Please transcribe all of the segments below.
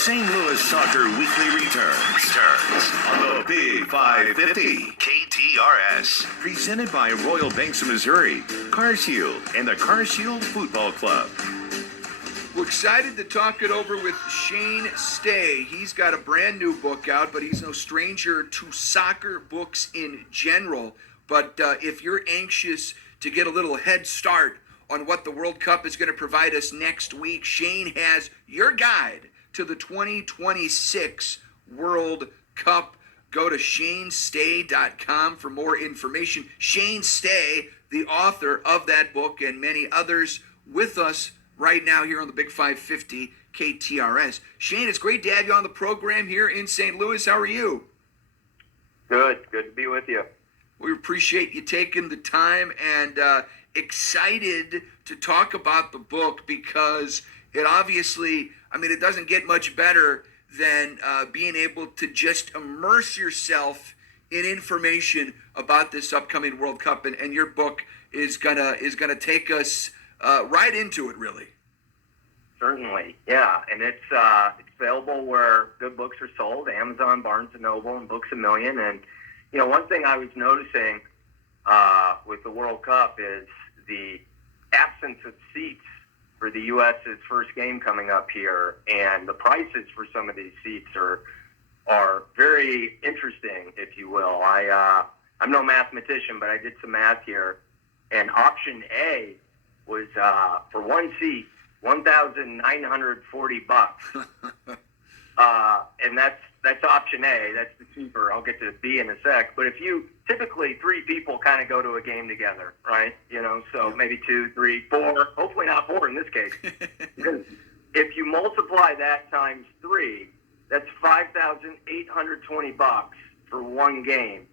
St. Louis Soccer Weekly returns on the Big 550 KTRS. Presented by Royal Banks of Missouri, Car Shield, and the Car Shield Football Club. We're excited to talk it over with Shane Stay. He's got a brand new book out, but he's no stranger to soccer books in general. But if you're anxious to get a little head start on what the World Cup is going to provide us next week, Shane has your guide to the 2026 World Cup. Go to shanestay.com for more information. Shane Stay, the author of that book and many others, with us right now here on the Big 550 KTRS. Shane, it's great to have you on the program here in St. Louis. How are you? Good to be with you. We appreciate you taking the time and excited to talk about the book because it obviously, it doesn't get much better than being able to just immerse yourself in information about this upcoming World Cup, and your book is gonna take us right into it, really. Certainly, yeah, and it's available where good books are sold: Amazon, Barnes and Noble, and Books A Million. And one thing I was noticing with the World Cup is the absence of seats for the U.S.'s first game coming up here, and the prices for some of these seats are very interesting, if you will. I'm no mathematician, but I did some math here, and option A was for one seat, $1,940, and that's option A. That's the cheaper. I'll get to B in a sec. But typically 3 people kind of go to a game together, right? So maybe 2, 3, 4. Hopefully not 4 in this case. Because if you multiply that times 3, that's $5,820 for one game.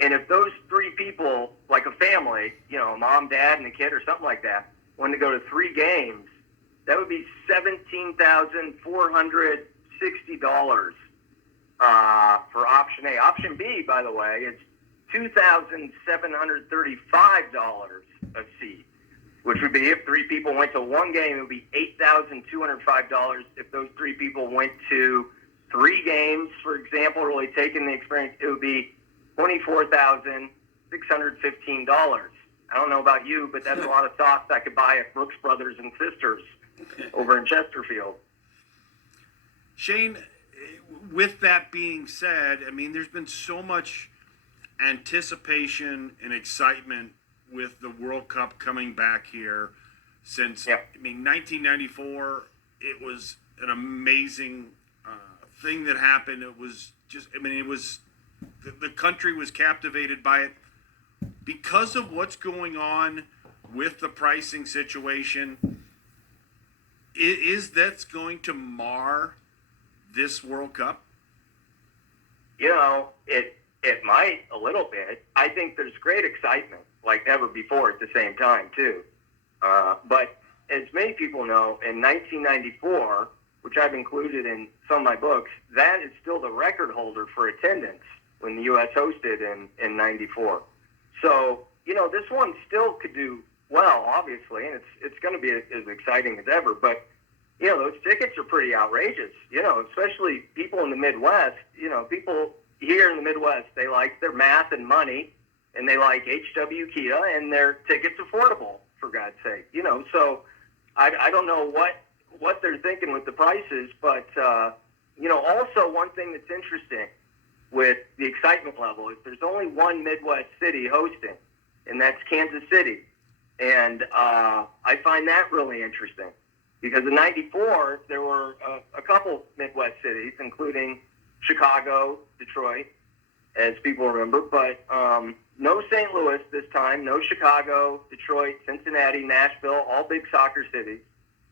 And if those 3 people, like a family, a mom, dad, and a kid or something like that, wanted to go to 3 games, that would be $17,460 for option A. Option B, by the way, is $2,735 a seat, which would be if 3 people went to one game, it would be $8,205. If those 3 people went to 3 games, for example, really taking the experience, it would be $24,615. I don't know about you, but that's a lot of socks I could buy at Brooks Brothers and Sisters over in Chesterfield. Shane, with that being said, there's been so much anticipation and excitement with the World Cup coming back here since, 1994, it was an amazing thing that happened. It was just, the country was captivated by it. Because of what's going on with the pricing situation, is that's going to mar this World Cup? It might a little bit. I think there's great excitement, like never before at the same time, too. But as many people know, in 1994, which I've included in some of my books, that is still the record holder for attendance when the U.S. hosted in 94. So, this one still could do well, obviously, and it's going to be as exciting as ever. But, those tickets are pretty outrageous, especially people in the Midwest. People here in the Midwest, they like their math and money, and they like H.W. Kia, and their tickets affordable, for God's sake. So I don't know what they're thinking with the prices, but, also one thing that's interesting with the excitement level is there's only one Midwest city hosting, and that's Kansas City. And I find that really interesting because in 94, there were a couple Midwest cities, including Chicago, Detroit, as people remember, but no St. Louis this time, no Chicago, Detroit, Cincinnati, Nashville, all big soccer cities.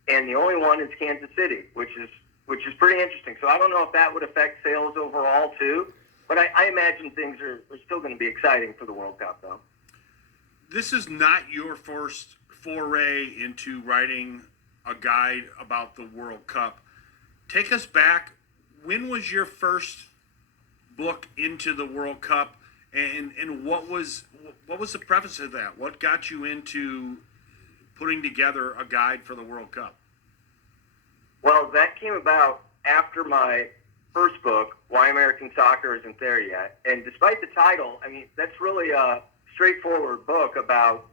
And the only one is Kansas City, which is pretty interesting. So I don't know if that would affect sales overall, too. But I imagine things are still going to be exciting for the World Cup, though. This is not your first foray into writing a guide about the World Cup. Take us back. When was your first book into the World Cup, and what was the preface of that? What got you into putting together a guide for the World Cup? Well, that came about after my first book, Why American Soccer Isn't There Yet. And despite the title, I mean, that's really a straightforward book about,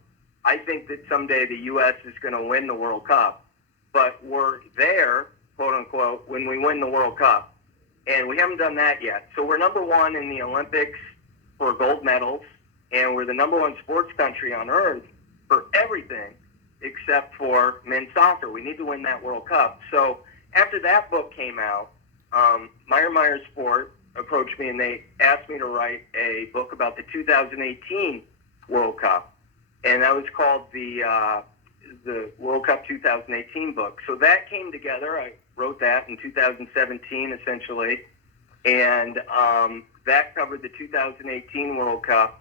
I think that someday the U.S. is going to win the World Cup, but we're there, quote unquote, when we win the World Cup. And we haven't done that yet. So we're number one in the Olympics for gold medals, and we're the number one sports country on earth for everything except for men's soccer. We need to win that World Cup. So after that book came out, Meyer Myers Sport approached me and they asked me to write a book about the 2018 World Cup, and that was called the World Cup 2018 book. So that came together. I wrote that in 2017, essentially, and that covered the 2018 World Cup.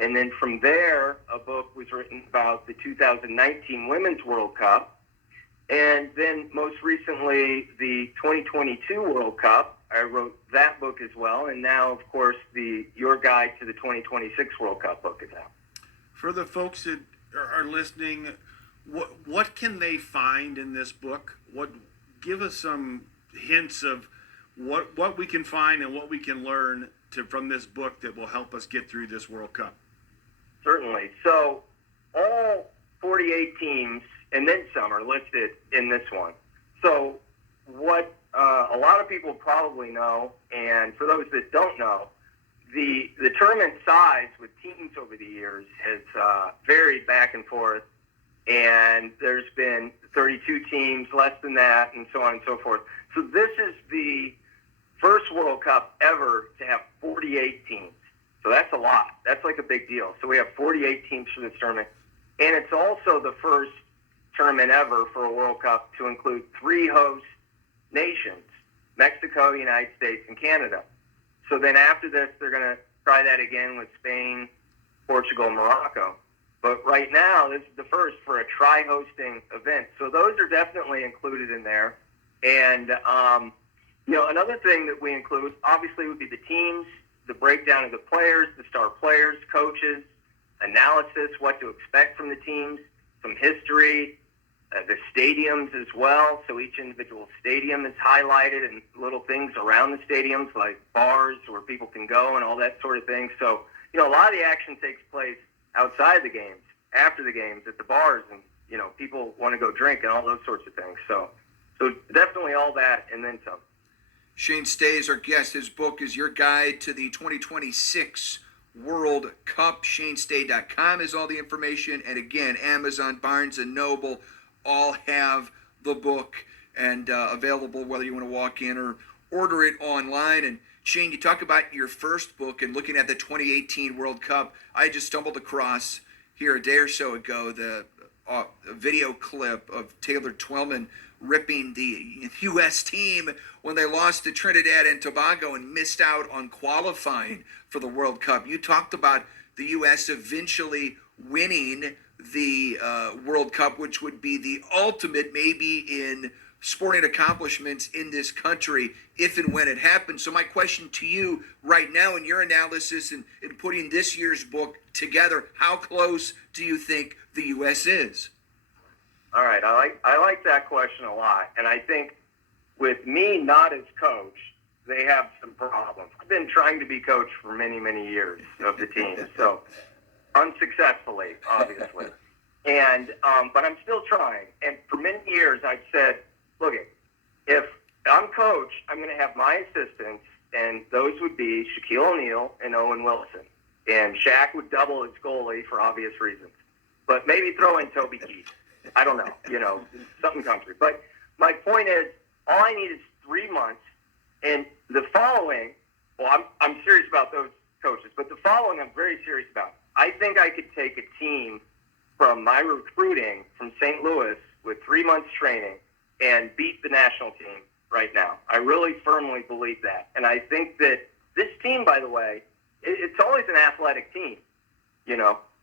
And then from there, a book was written about the 2019 Women's World Cup. And then most recently, the 2022 World Cup. I wrote that book as well. And now, of course, Your Guide to the 2026 World Cup book is out. For the folks that are listening, what can they find in this book? Give us some hints of what we can find and what we can learn from this book that will help us get through this World Cup. Certainly. So all 48 teams and then some are listed in this one. So what a lot of people probably know, and for those that don't know, the tournament size with teams over the years has varied back and forth, and there's been 32 teams, less than that, and so on and so forth. So this is the first World Cup ever to have 48 teams. So that's a lot. That's like a big deal. So we have 48 teams for this tournament. And it's also the first tournament ever for a World Cup to include 3 host nations, Mexico, United States, and Canada. So then after this, they're going to try that again with Spain, Portugal, and Morocco. But right now, this is the first for a tri-hosting event. So those are definitely included in there. And, another thing that we include, obviously, would be the teams, the breakdown of the players, the star players, coaches, analysis, what to expect from the teams, some history, the stadiums as well. So each individual stadium is highlighted and little things around the stadiums like bars where people can go and all that sort of thing. So, a lot of the action takes place outside the games, after the games, at the bars, and, people want to go drink and all those sorts of things. So definitely all that and then some. Shane Stay is our guest. His book is Your Guide to the 2026 World Cup. ShaneStay.com is all the information. And again, Amazon, Barnes & Noble all have the book and available whether you want to walk in or order it online. And Shane, you talk about your first book and looking at the 2018 World Cup. I just stumbled across here a day or so ago the video clip of Taylor Twellman ripping the U.S. team when they lost to Trinidad and Tobago and missed out on qualifying for the World Cup. You talked about the U.S. eventually winning the World Cup, which would be the ultimate maybe in sporting accomplishments in this country if and when it happens. So my question to you right now in your analysis and in putting this year's book together, how close do you think the U.S. is? All right, I like that question a lot, and I think with me not as coach, they have some problems. I've been trying to be coach for many, many years of the team, so unsuccessfully, obviously, and but I'm still trying. And for many years, I've said, look, if I'm coach, I'm going to have my assistants, and those would be Shaquille O'Neal and Owen Wilson, and Shaq would double his goalie for obvious reasons, but maybe throw in Toby Keith. I don't know, something country. But my point is, all I need is 3 months, and the following, well, I'm serious about those coaches, but the following I'm very serious about. I think I could take a team from my recruiting from St. Louis with 3 months training and beat the national team right now. I really firmly believe that. And I think that this team, by the way, it's always an athletic team,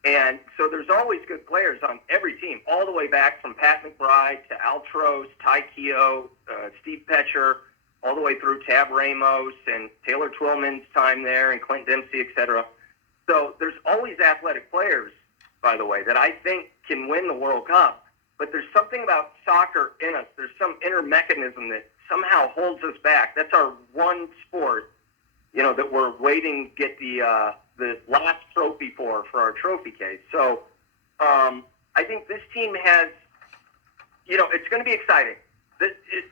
And so there's always good players on every team, all the way back from Pat McBride to Al Trost, Ty Keogh, Steve Petcher, all the way through Tab Ramos and Taylor Twellman's time there and Clint Dempsey, et cetera. So there's always athletic players, by the way, that I think can win the World Cup. But there's something about soccer in us. There's some inner mechanism that somehow holds us back. That's our one sport, that we're waiting to get the last trophy for our trophy case. So I think this team has, it's going to be exciting.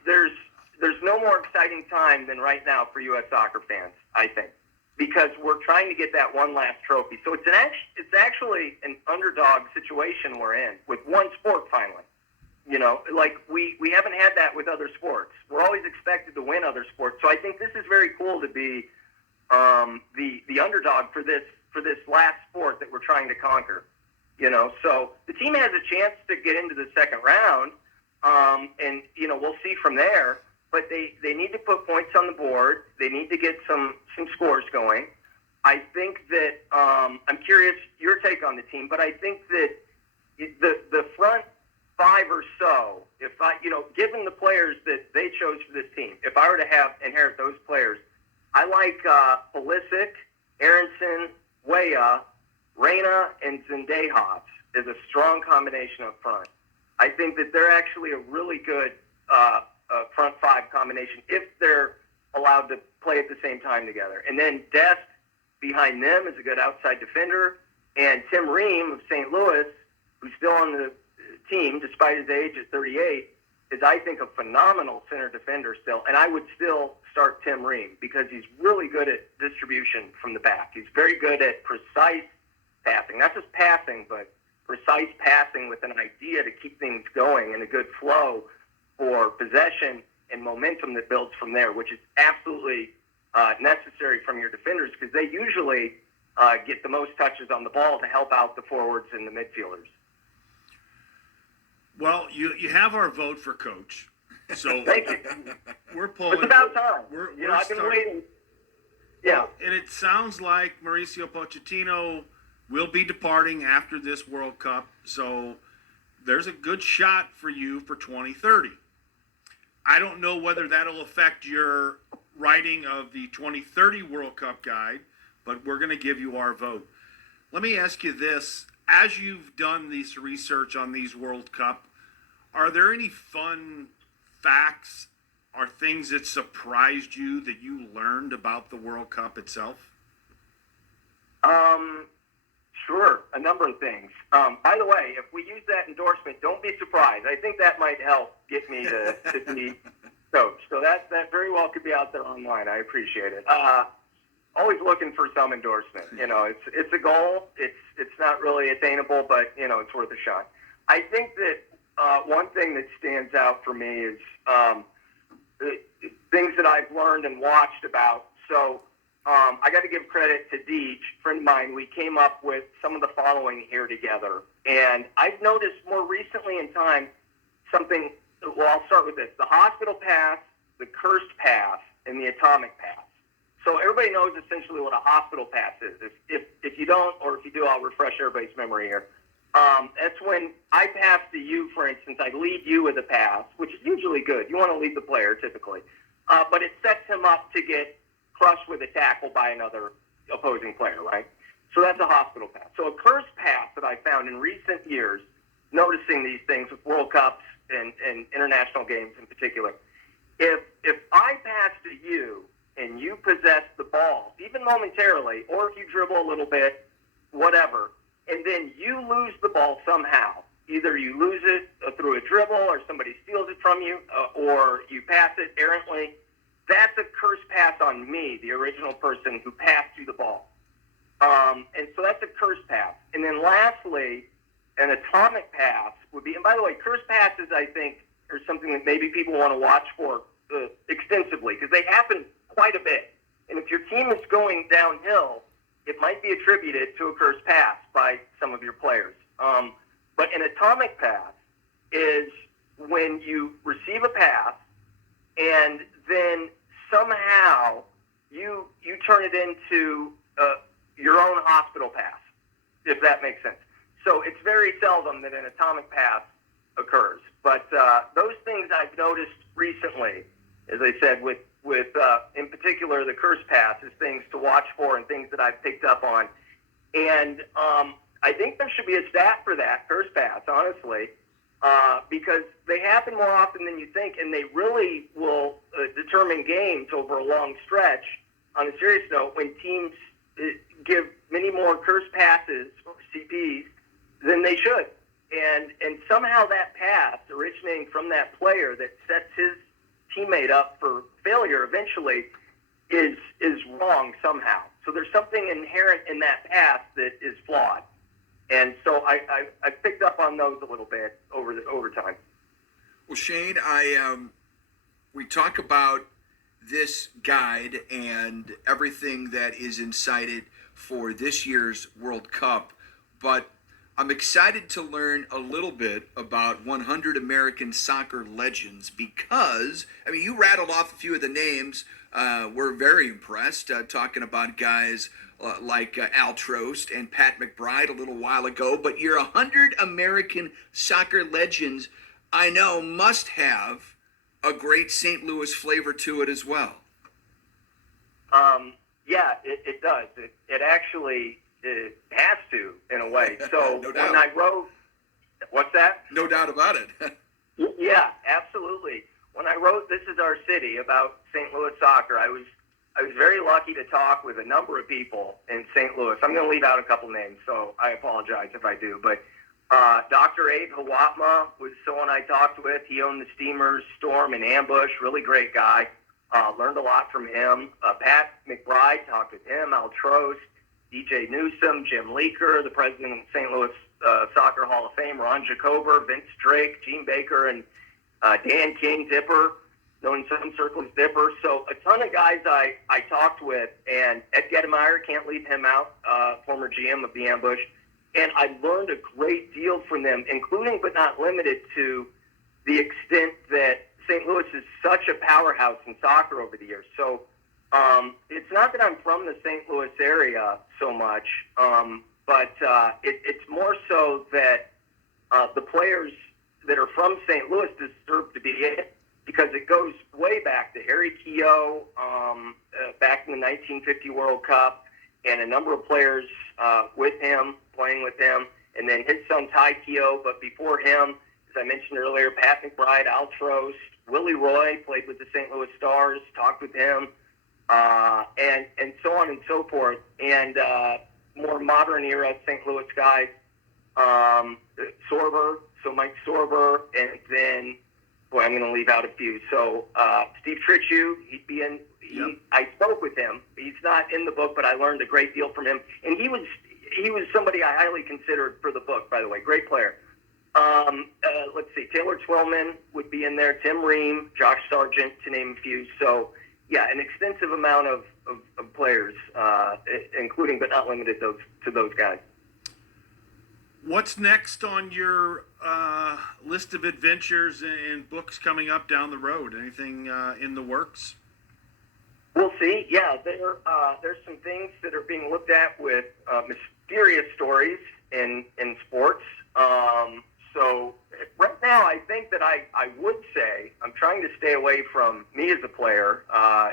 There's no more exciting time than right now for U.S. soccer fans, I think, because we're trying to get that one last trophy. So it's actually an underdog situation we're in with one sport finally. We haven't had that with other sports. We're always expected to win other sports. So I think this is very cool to be the underdog for this last sport that we're trying to conquer. So the team has a chance to get into the second round, and we'll see from there. But they need to put points on the board. They need to get some scores going. I think that I'm curious your take on the team, but I think that the front five or so, if I, given the players that they chose for this team, if I were to inherit those players, I like Pulisic, Aronson, Weah, Reyna, and Zendejas is a strong combination up front. I think that they're actually a really good front five combination if they're allowed to play at the same time together. And then Dest behind them is a good outside defender, and Tim Ream of St. Louis, who's still on the team despite his age at 38, is, I think, a phenomenal center defender still. And I would still start Tim Ream because he's really good at distribution from the back. He's very good at precise passing, not just passing, but precise passing with an idea to keep things going and a good flow for possession and momentum that builds from there, which is absolutely necessary from your defenders because they usually get the most touches on the ball to help out the forwards and the midfielders. Well, you have our vote for coach. So Thank you. We're pulling. It's about time. I've been starting. waiting. Yeah. And it sounds like Mauricio Pochettino will be departing after this World Cup. So there's a good shot for you for 2030. I don't know whether that'll affect your writing of the 2030 World Cup guide, but we're going to give you our vote. Let me ask you this. As you've done this research on these World Cup, are there any fun facts or things that surprised you that you learned about the World Cup itself? Sure, a number of things. By the way, if we use that endorsement, don't be surprised. I think that might help get me to be coach. So that very well could be out there online. I appreciate it. Always looking for some endorsement. It's a goal. It's not really attainable, but it's worth a shot. I think that one thing that stands out for me is things that I've learned and watched about. So I got to give credit to Deej, a friend of mine. We came up with some of the following here together. And I've noticed more recently in time something, well, I'll start with this. The hospital pass, the cursed pass, and the atomic pass. So everybody knows essentially what a hospital pass is. If you don't, or if you do, I'll refresh everybody's memory here. That's when I pass to you, for instance, I lead you with a pass, which is usually good. You want to lead the player typically. But it sets him up to get crushed with a tackle by another opposing player, right? So that's a hospital pass. So a cursed pass that I found in recent years, noticing these things with World Cups and international games in particular, if I pass to you and you possess the ball, even momentarily, or if you dribble a little bit, whatever, and then you lose the ball somehow, either you lose it through a dribble or somebody steals it from you, or you pass it errantly, that's a cursed pass on me, the original person who passed you the ball. And so that's a cursed pass. And then lastly, an atomic pass would be, and by the way, cursed passes, I think, are something that maybe people want to watch for extensively because they happen quite a bit. And if your team is going downhill, it might be attributed to a cursed pass by some of your players. But an atomic pass is when you receive a pass and then somehow you turn it into your own hospital pass, if that makes sense. So it's very seldom that an atomic pass occurs. But those things I've noticed recently, as I said, with in particular the curse pass, is things to watch for and things that I've picked up on. And I think there should be a stat for that curse pass, honestly. because they happen more often than you think, and they really will determine games over a long stretch. On a serious note, when teams give many more curse passes or CPs than they should. And somehow that pass originating from that player that sets his teammate up for failure eventually is wrong somehow. So there's something inherent in that pass that is flawed. And so I picked up on those a little bit over time. Well, Shane, we talk about this guide and everything that is incited for this year's World Cup, but I'm excited to learn a little bit about 100 American soccer legends because, I mean, you rattled off a few of the names. We're very impressed talking about guys like Al Trost and Pat McBride a little while ago, but your 100 American soccer legends, I know, must have a great St. Louis flavor to it as well. Yeah, it does. It actually it has to, in a way. So No when doubt. I wrote, what's that? No doubt about it. Yeah, absolutely. When I wrote "This Is Our City" about St. Louis soccer, I was very lucky to talk with a number of people in St. Louis. I'm going to leave out a couple names, so I apologize if I do. But Dr. Abe Hawatma was someone I talked with. He owned the Steamers, Storm, and Ambush. Really great guy. Learned a lot from him. Pat McBride, talked with him. Al Trost, DJ Newsom, Jim Leaker, the president of St. Louis Soccer Hall of Fame, Ron Jacober, Vince Drake, Gene Baker, and Dan King, Dipper, known in some circles Dipper. So a ton of guys I talked with, and Ed Gedemeyer, can't leave him out, former GM of the Ambush. And I learned a great deal from them, including but not limited to the extent that St. Louis is such a powerhouse in soccer over the years. So it's not that I'm from the St. Louis area so much, but it's more so that the players that are from St. Louis deserve to be in it because it goes way back to Harry Keogh back in the 1950 World Cup and a number of players with him, playing with him, and then his son Ty Keogh, but before him, as I mentioned earlier, Pat McBride, Al Trost, Willie Roy played with the St. Louis Stars, talked with him, and so on and so forth. And more modern era St. Louis guys, Sorber, so Mike Sorber, and then, boy, I'm going to leave out a few. So Steve Tritchew, he'd be in. I spoke with him. He's not in the book, but I learned a great deal from him. And he was somebody I highly considered for the book, by the way. Great player. Let's see, Taylor Twellman would be in there, Tim Ream, Josh Sargent, to name a few. So, yeah, an extensive amount of players, including but not limited to those guys. What's next on your list of adventures and books coming up down the road? Anything in the works? We'll see. Yeah, there's some things that are being looked at with mysterious stories in sports. So right now, I think that I would say I'm trying to stay away from me as a player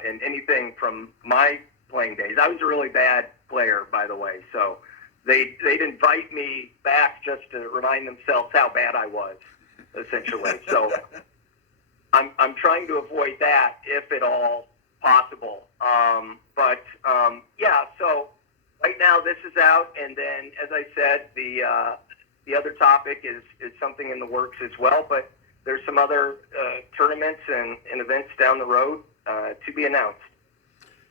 and anything from my playing days. I was a really bad player, by the way. So they'd invite me back just to remind themselves how bad I was, essentially. So I'm trying to avoid that if at all possible. Yeah, so right now this is out, and then, as I said, the other topic is something in the works as well, but there's some other tournaments and events down the road to be announced.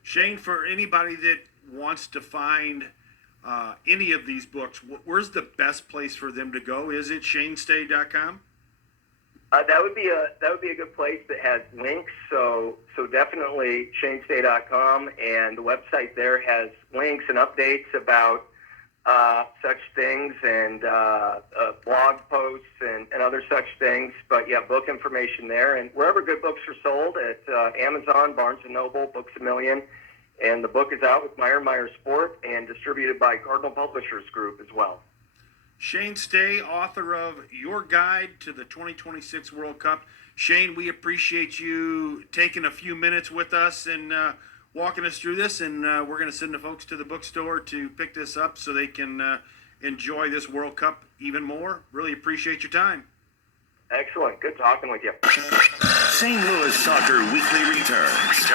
Shane, for anybody that wants to find any of these books, where's the best place for them to go? Is it shanestay.com? That would be a good place that has links. So definitely shanestay.com, and the website there has links and updates about such things and blog posts and other such things. But yeah, book information there, and wherever good books are sold at Amazon, Barnes & Noble, Books A Million. And the book is out with Meyer Sport and distributed by Cardinal Publishers Group as well. Shane Stay, author of Your Guide to the 2026 World Cup. Shane, we appreciate you taking a few minutes with us and walking us through this, and we're going to send the folks to the bookstore to pick this up so they can enjoy this World Cup even more. Really appreciate your time. Excellent. Good talking with you. St. Louis Soccer Weekly returns.